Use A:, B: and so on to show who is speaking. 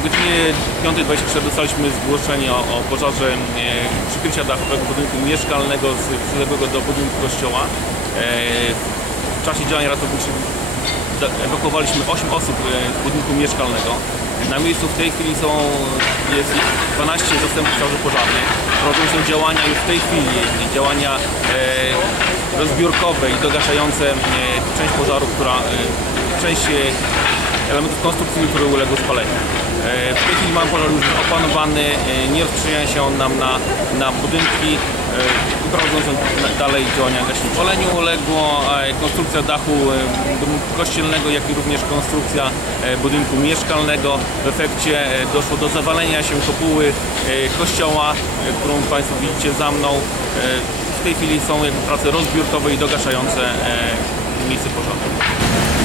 A: 5.24 dostaliśmy zgłoszenie o, o pożarze e, przykrycia dachowego budynku mieszkalnego z przyległego do budynku kościoła. E, w czasie działań ratowniczych ewakuowaliśmy 8 osób e, z budynku mieszkalnego. Na miejscu w tej chwili są, jest 12 zastępów straży pożarnej. Prowadzą się działania już w tej chwili, działania rozbiórkowe i dogaszające część pożaru, która część elementów konstrukcyjnych, które uległy spaleniu. E, W tej chwili mamy pożar już opanowany, e, nie rozprzestrzenia się on nam na, na budynki e, i prowadzą się dalej działania gaśnicze. Spaleniu uległo konstrukcja dachu kościelnego, jak i również konstrukcja budynku mieszkalnego. W efekcie doszło do zawalenia się kopuły kościoła, którą Państwo widzicie za mną. W tej chwili są prace rozbiórkowe i dogaszające miejsce pożaru.